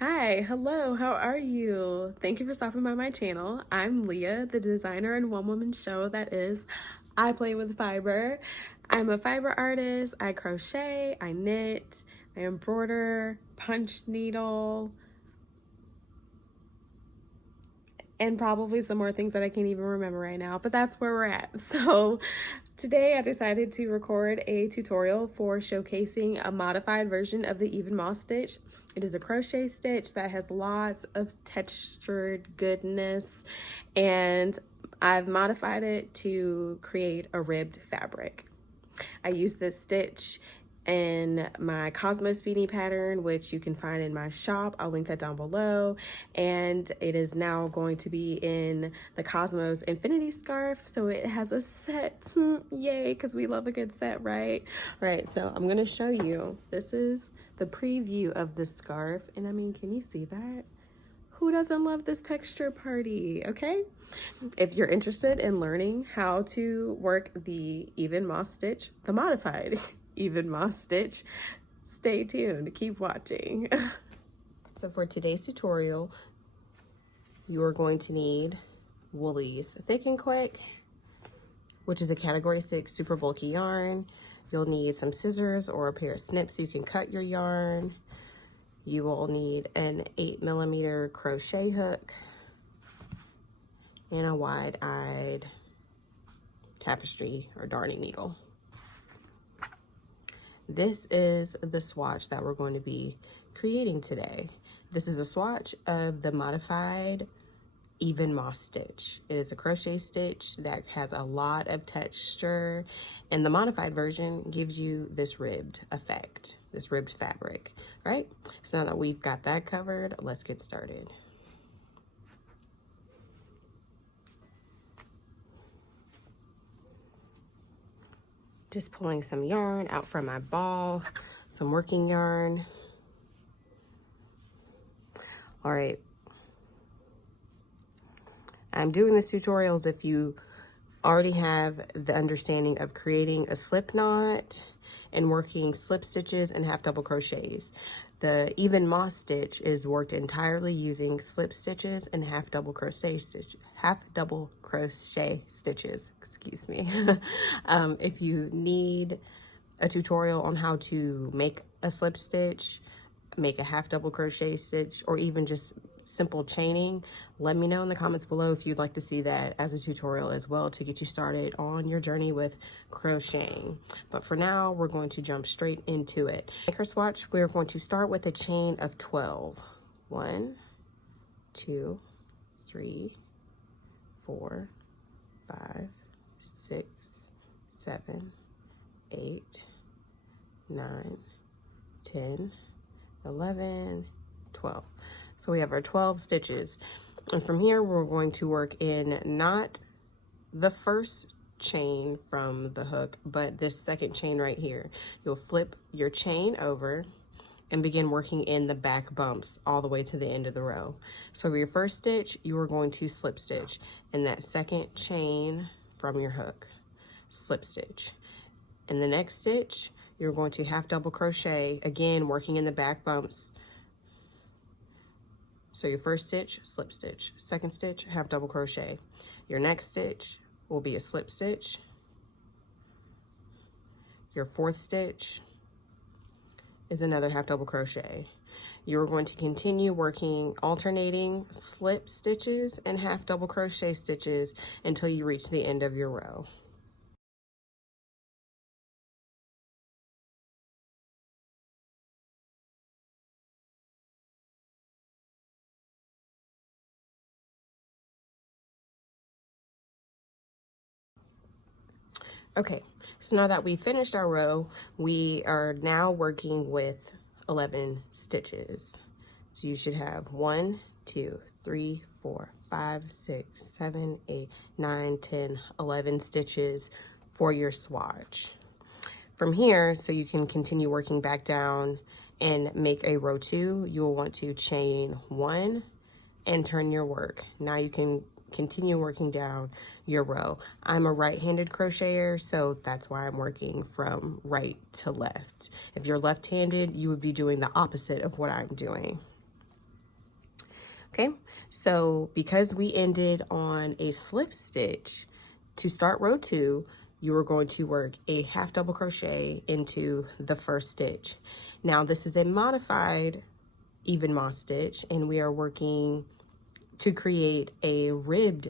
Hi, hello, how are you? Thank you for stopping by my channel. I'm Leah, the designer and one-woman show that is I Play with Fiber. I'm a fiber artist. I crochet, I knit, I embroider, punch needle, and probably some more things that I can't even remember right now, but that's where we're at. So today I decided to record a tutorial for showcasing a modified version of the even moss stitch. It is a crochet stitch that has lots of textured goodness, and I've modified it to create a ribbed fabric. I use this stitch in my Cosmos Beanie pattern, which you can find in my shop. I'll link that down below. And it is now going to be in the Cosmos Infinity Scarf. So it has a set. Yay, because we love a good set, right? All right, so I'm gonna show you. This is the preview of the scarf. And I mean, can you see that? Who doesn't love this texture party, okay? If you're interested in learning how to work the even moss stitch, the modified even moss stitch, stay tuned, keep watching. So for today's tutorial, you're going to need Woolies Thick and Quick, which is a category 6 super bulky yarn. You'll need some scissors or a pair of snips you can cut your yarn. You will need an 8mm crochet hook and a wide-eyed tapestry or darning needle. This is the swatch that we're going to be creating today. This is a swatch of the modified even moss stitch. It is a crochet stitch that has a lot of texture, and the modified version gives you this ribbed effect, this ribbed fabric, right? So now that we've got that covered, let's get started. Just pulling some yarn out from my ball, some working yarn. All right. I'm doing this tutorials if you already have the understanding of creating a slip knot and working slip stitches and half double crochets. The even moss stitch is worked entirely using slip stitches and half double crochet stitches, excuse me. If you need a tutorial on how to make a slip stitch, make a half double crochet stitch, or even just simple chaining, let me know in the comments below if you'd like to see that as a tutorial as well to get you started on your journey with crocheting. But for now, we're going to jump straight into it. Make our swatch, we're going to start with a chain of 12. 1, 2, 3, 4, 5, 6, 7, 8, 9, 10, 11, 12. So we have our 12 stitches. And from here, we're going to work in not the first chain from the hook, but this second chain right here. You'll flip your chain over and begin working in the back bumps all the way to the end of the row. So for your first stitch, you are going to slip stitch in that second chain from your hook, slip stitch. In the next stitch, you're going to half double crochet, again working in the back bumps. So your first stitch, slip stitch, second stitch, half double crochet. Your next stitch will be a slip stitch. Your fourth stitch is another half double crochet. You're going to continue working alternating slip stitches and half double crochet stitches until you reach the end of your row. Okay, so now that we finished our row, we are now working with 11 stitches. So you should have 1, 2, 3, 4, 5, 6, 7, 8, 9, 10, 11 stitches for your swatch. From here, so you can continue working back down and make a row 2, you'll want to chain 1 and turn your work. Now you can continue working down your row. I'm a right-handed crocheter, so that's why I'm working from right to left. If you're left-handed, you would be doing the opposite of what I'm doing. Okay, so because we ended on a slip stitch, to start row 2, you are going to work a half double crochet into the first stitch. Now this is a modified even moss stitch, and we are working to create a ribbed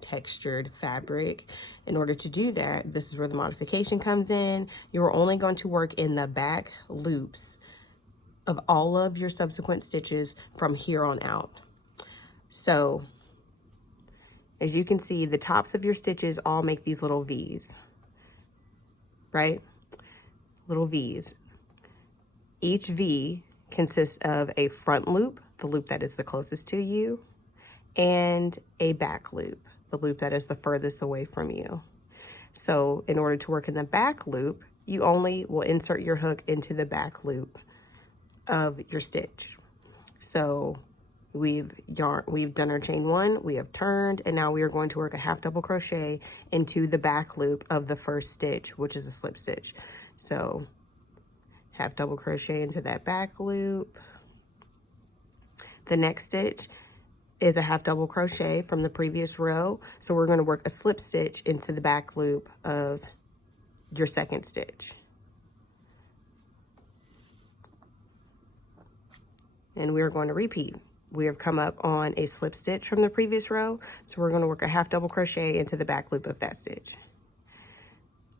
textured fabric. In order to do that, this is where the modification comes in. You're only going to work in the back loops of all of your subsequent stitches from here on out. So as you can see, the tops of your stitches all make these little V's, right? Little V's. Each V consists of a front loop, the loop that is the closest to you, and a back loop, the loop that is the furthest away from you. So in order to work in the back loop, you only will insert your hook into the back loop of your stitch. So we've done our chain 1, we have turned, and now we are going to work a half double crochet into the back loop of the first stitch, which is a slip stitch. So half double crochet into that back loop. The next stitch is a half double crochet from the previous row. So we're going to work a slip stitch into the back loop of your second stitch. And we're going to repeat. We have come up on a slip stitch from the previous row. So we're going to work a half double crochet into the back loop of that stitch.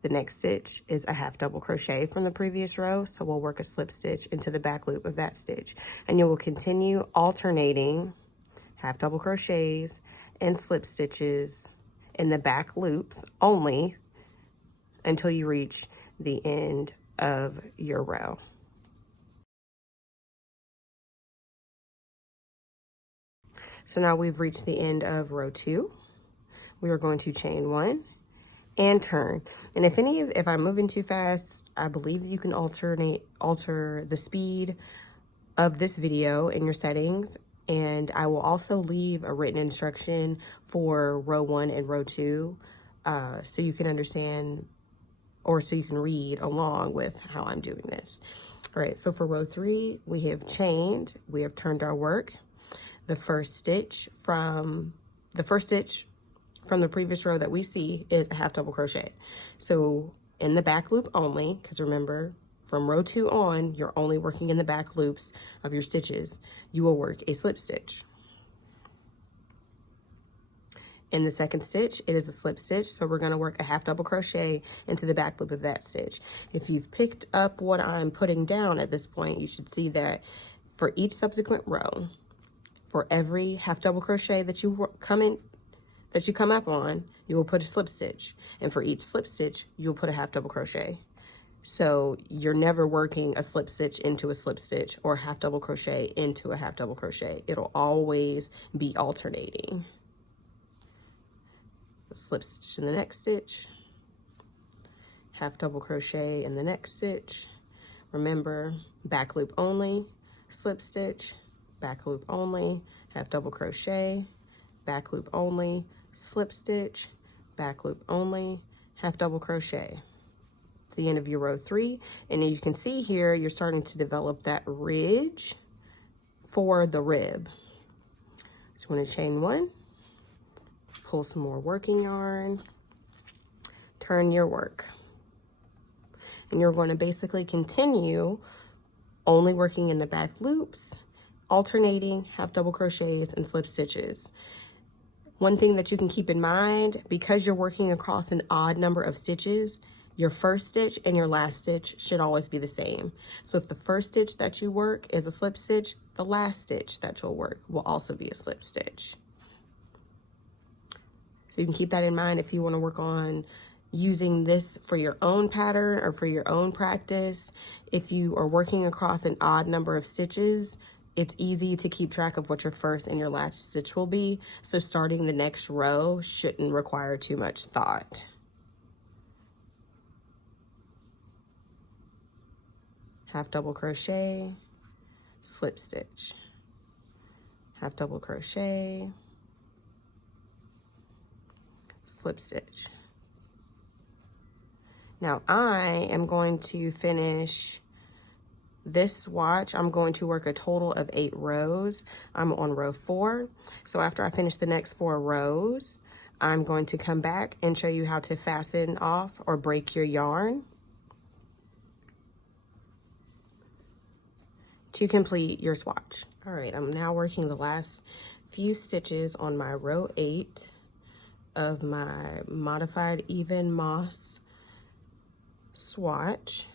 The next stitch is a half double crochet from the previous row. So we'll work a slip stitch into the back loop of that stitch. And you will continue alternating half double crochets and slip stitches in the back loops only until you reach the end of your row. So now we've reached the end of row 2. We are going to chain 1 and turn. And if I'm moving too fast, I believe you can alter the speed of this video in your settings. And I will also leave a written instruction for row 1 and row 2, so you can understand, or so you can read along with how I'm doing this. All right, so for row 3, we have chained, we have turned our work. The first stitch from the previous row that we see is a half double crochet. So in the back loop only, because remember, from row 2 on, you're only working in the back loops of your stitches. You will work a slip stitch. In the second stitch, it is a slip stitch, so we're going to work a half double crochet into the back loop of that stitch. If you've picked up what I'm putting down at this point, you should see that for each subsequent row, for every half double crochet that you come up on, you will put a slip stitch, and for each slip stitch, you'll put a half double crochet. So you're never working a slip stitch into a slip stitch or a half double crochet into a half double crochet. It'll always be alternating. A slip stitch in the next stitch, half double crochet in the next stitch. Remember, back loop only, slip stitch, back loop only, half double crochet, back loop only, slip stitch, back loop only, half double crochet. It's the end of your row 3, and you can see here you're starting to develop that ridge for the rib. So we're going to chain 1, pull some more working yarn, turn your work, and you're going to basically continue only working in the back loops, alternating half double crochets and slip stitches. One thing that you can keep in mind, because you're working across an odd number of stitches, your first stitch and your last stitch should always be the same. So if the first stitch that you work is a slip stitch, the last stitch that you'll work will also be a slip stitch. So you can keep that in mind if you want to work on using this for your own pattern or for your own practice. If you are working across an odd number of stitches, it's easy to keep track of what your first and your last stitch will be. So starting the next row shouldn't require too much thought. Half double crochet, slip stitch, half double crochet, slip stitch. Now I am going to finish This swatch, I'm going to work a total of 8 rows. I'm on row 4. So after I finish the next 4 rows, I'm going to come back and show you how to fasten off or break your yarn to complete your swatch. All right, I'm now working the last few stitches on my row 8 of my modified even moss swatch.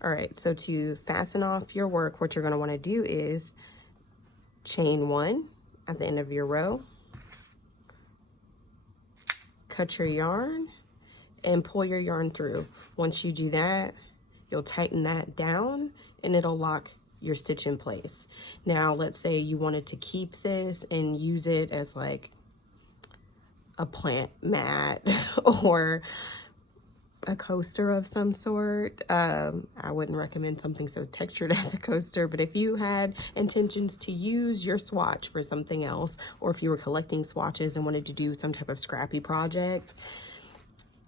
All right, so to fasten off your work, what you're going to want to do is chain 1 at the end of your row, cut your yarn, and pull your yarn through. Once you do that, you'll tighten that down and it'll lock your stitch in place. Now, let's say you wanted to keep this and use it as like a plant mat or a coaster of some sort. I wouldn't recommend something so textured as a coaster, but if you had intentions to use your swatch for something else, or if you were collecting swatches and wanted to do some type of scrappy project,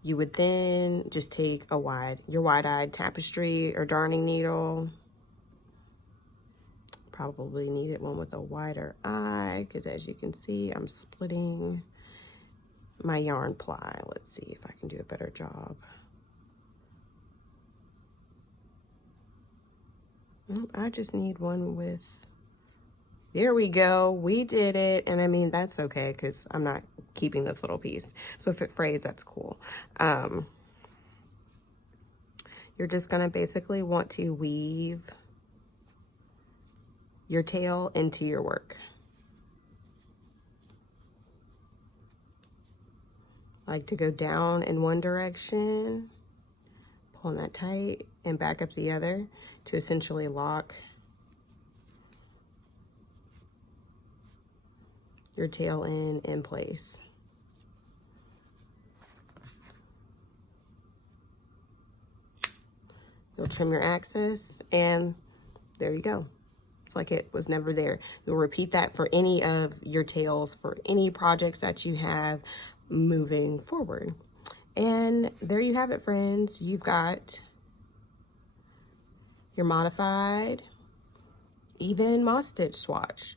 you would then just take your wide-eyed tapestry or darning needle. Probably needed one with a wider eye, because as you can see, I'm splitting my yarn ply. Let's see if I can do a better job. I just need one with, there we go, we did it. And I mean, that's okay, because I'm not keeping this little piece. So if it frays, that's cool. You're just gonna basically want to weave your tail into your work. I like to go down in one direction, pulling that tight, and back up the other to essentially lock your tail in place. You'll trim your axis, and there you go. It's like it was never there. You'll repeat that for any of your tails, for any projects that you have moving forward. And there you have it, friends. You've got your modified even moss stitch swatch.